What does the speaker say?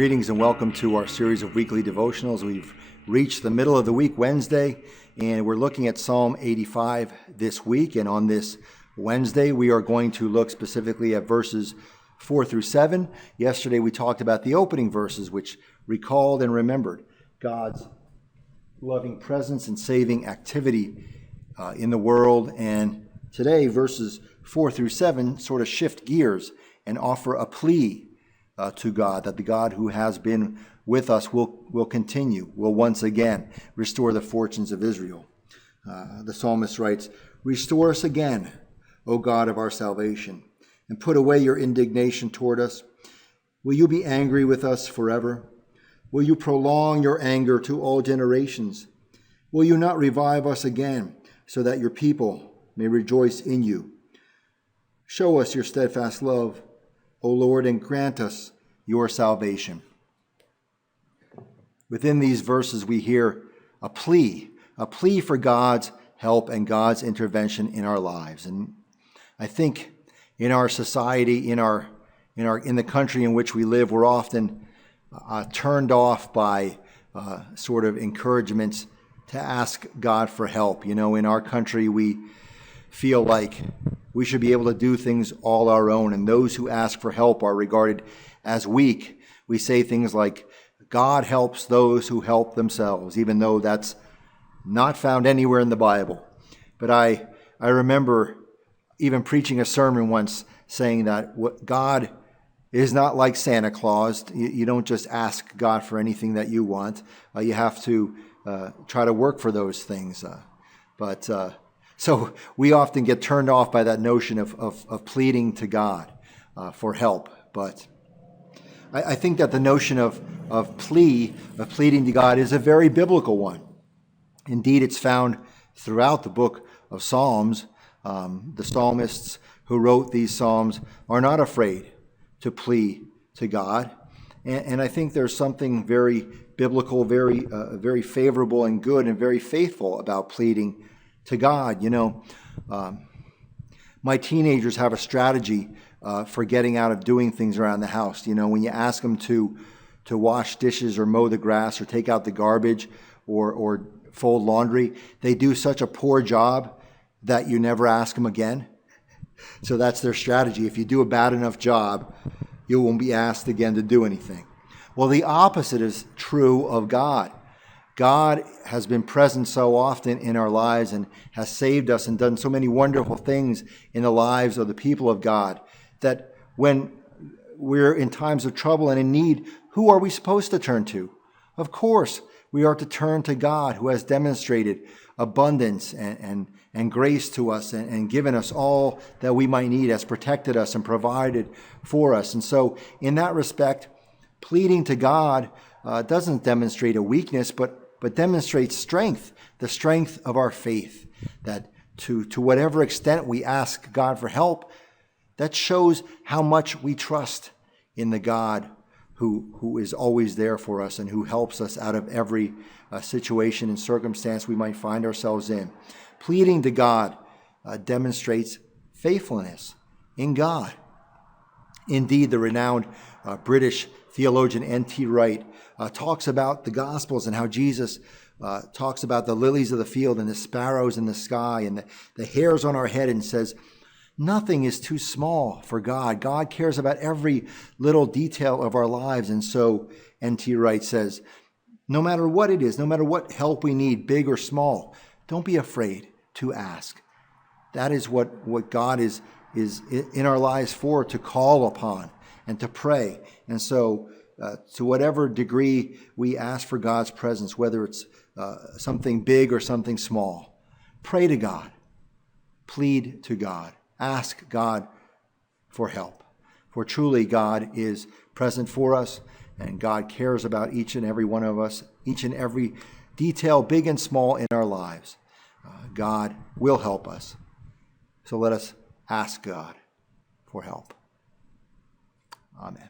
Greetings and welcome to our series of weekly devotionals. We've reached the middle of the week, Wednesday, and we're looking at Psalm 85 this week. And on this Wednesday, we are going to look specifically at verses 4 through 7. Yesterday, we talked about the opening verses, which recalled and remembered God's loving presence and saving activity in the world. And today, verses 4 through 7 sort of shift gears and offer a plea to God, that the God who has been with us will continue, will once again restore the fortunes of Israel. The psalmist writes, "Restore us again, O God of our salvation, and put away your indignation toward us. Will you be angry with us forever? Will you prolong your anger to all generations? Will you not revive us again, so that your people may rejoice in you? Show us your steadfast love, O Lord, and grant us your salvation." Within these verses, we hear a plea for God's help and God's intervention in our lives. And I think in our society, in the country in which we live, we're often turned off by sort of encouragements to ask God for help. You know, in our country, we feel like we should be able to do things all our own, and those who ask for help are regarded as weak. We say things like, God helps those who help themselves, even though that's not found anywhere in the Bible. But I remember even preaching a sermon once saying that God is not like Santa Claus. You don't just ask God for anything that you want. You have to try to work for those things. So we often get turned off by that notion of pleading to God for help. But I think that the notion of pleading to God is a very biblical one. Indeed, it's found throughout the book of Psalms. The psalmists who wrote these psalms are not afraid to plead to God. And I think there's something very biblical, very favorable and good and very faithful about pleading to God. You know, my teenagers have a strategy for getting out of doing things around the house. You know, when you ask them to wash dishes or mow the grass or take out the garbage or fold laundry, they do such a poor job that you never ask them again. So that's their strategy. If you do a bad enough job, you won't be asked again to do anything. Well, the opposite is true of God. God has been present so often in our lives and has saved us and done so many wonderful things in the lives of the people of God that when we're in times of trouble and in need, who are we supposed to turn to? Of course, we are to turn to God, who has demonstrated abundance and grace to us and given us all that we might need, has protected us and provided for us. And so in that respect, pleading to God doesn't demonstrate a weakness, but demonstrates strength, the strength of our faith, that to whatever extent we ask God for help, that shows how much we trust in the God who is always there for us and who helps us out of every situation and circumstance we might find ourselves in. Pleading to God demonstrates faithfulness in God. Indeed, the renowned British theologian N.T. Wright talks about the Gospels and how Jesus talks about the lilies of the field and the sparrows in the sky and the hairs on our head, and says, nothing is too small for God. God cares about every little detail of our lives. And so N.T. Wright says, no matter what it is, no matter what help we need, big or small, don't be afraid to ask. That is what God is in our lives for, to call upon and to pray. And so to whatever degree we ask for God's presence, whether it's something big or something small, pray to God, plead to God, ask God for help. For truly God is present for us, and God cares about each and every one of us, each and every detail, big and small, in our lives. God will help us. So let us ask God for help. Amen.